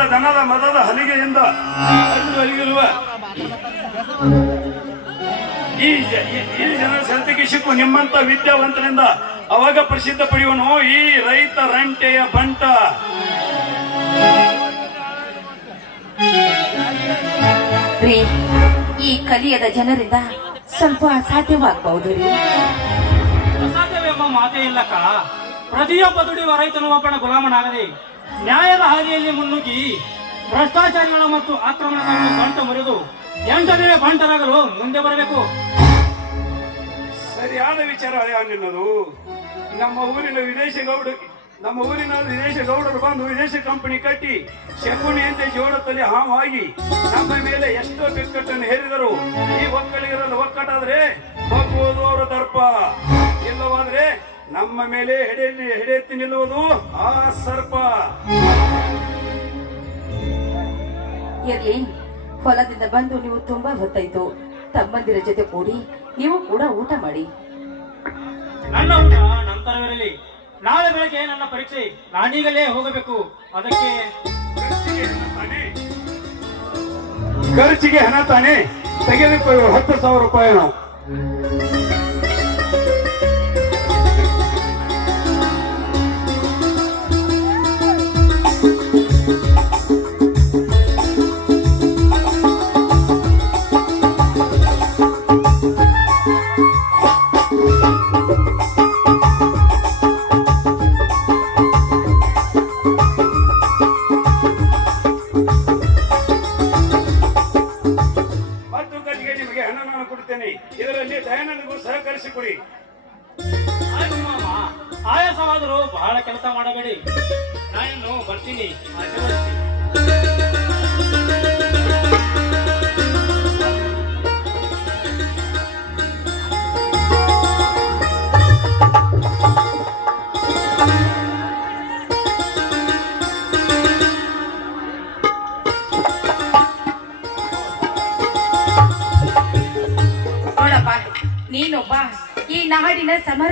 ಹಣದ ದನದ ಮದದ ಹಲಿಗೆಯಿಂದ ಅರಿಗಿರುವ ಈ ಜನರ ಸಂತಿಗೆ ಸಿಕ್ಕು ನಿಮ್ಮಂತ ವಿದ್ಯಾವಂತರಿಂದ ಅವಾಗ ಪ್ರಸಿದ್ಧ ಪಡೆಯುವನು ಈ ರೈತ ರಂಟೆಯ ಬಂಟ. ಈ ಕಲಿಯದ ಜನರಿಂದ ಸ್ವಲ್ಪ ಅಸಾಧ್ಯವಾಗಬಹುದು ರೀ. ಅಸಾಧ್ಯವೆಂಬ ಮಾತೇ ಇಲ್ಲಕ್ಕ. ಪ್ರತಿಯೊಬ್ಬ ದುಡಿಯುವ ರೈತನು ಒಬ್ಬನ ಗುಲಾಮನಾಗದೆ ನ್ಯಾಯದ ಹಾದಿಯಲ್ಲಿ ಮುನ್ನುಗ್ಗಿ ಭ್ರಷ್ಟಾಚಾರಗಳ ಮತ್ತು ಆಕ್ರಮಣಗಳನ್ನು ಬಂಟ ಮುರಿದು 8ನೇ ಬಂಟರಾಗಲು ಮುಂದೆ ಬರಬೇಕು. ಸರಿಯಾದ ವಿಚಾರ ನಿನ್ನದು. ನಮ್ಮ ಊರಿನ ವಿದೇಶ ಗೌಡರು ಬಂದು ವಿದೇಶಿ ಕಂಪನಿ ಕಟ್ಟಿ ಶಕುನಿಯಂತೆ ಜೋಡತ್ತಲ್ಲಿ ಹಾವಾಗಿ ನಮ್ಮ ಮೇಲೆ ಎಷ್ಟೋ ಬಿಕ್ಕಟ್ಟನ್ನು ಹೇರಿದರು. ಈ ಒಕ್ಕಲಿಗರನ್ನು ಒಕ್ಕಟ್ಟಾದ್ರೆ ಹೋಗುವುದು ಅವರ ದರ್ಪ, ಇಲ್ಲವಾದ್ರೆ ನಮ್ಮ ಮೇಲೆ ಹೆಡೆತ್ತಿ ನಿಲ್ಲುವುದು ಆ ಸರ್ಪ. ಇರ್ಲಿ, ಹೊಲದಿಂದ ಬಂದು ನೀವು ತುಂಬಾ ಹೊತ್ತಾಯ್ತು. ತಮ್ಮಂದಿರ ಜೊತೆ ಕೂಡಿ ನೀವು ಕೂಡ ಊಟ ಮಾಡಿ. ನನ್ನ ಊಟ ನಂತರವಿರಲಿ. ನಾಳೆ ಬೆಳಗ್ಗೆ ನನ್ನ ಪರೀಕ್ಷೆ, ನಾನೀಗಲೇ ಹೋಗಬೇಕು. ಅದಕ್ಕೆ ಖರ್ಚಿಗೆ ಹಣ ತಾನೆ ತೆಗೆದುಕೊಳ್ಳುವ 10,000 ರೂಪಾಯಿ. ಇದರಲ್ಲಿ ದಯಾನಂದಗೂ ಸಹಕರಿಸಿಕೊಡಿ. ಆಯಾಸವಾದರೂ ಬಹಳ ಕೆಲಸ ಮಾಡಬೇಡಿ. ನಾನಿನ್ನು ಬರ್ತೀನಿ. ನೀನೊಬ್ಬ ಈ ನಾಡಿನ ಸಮರ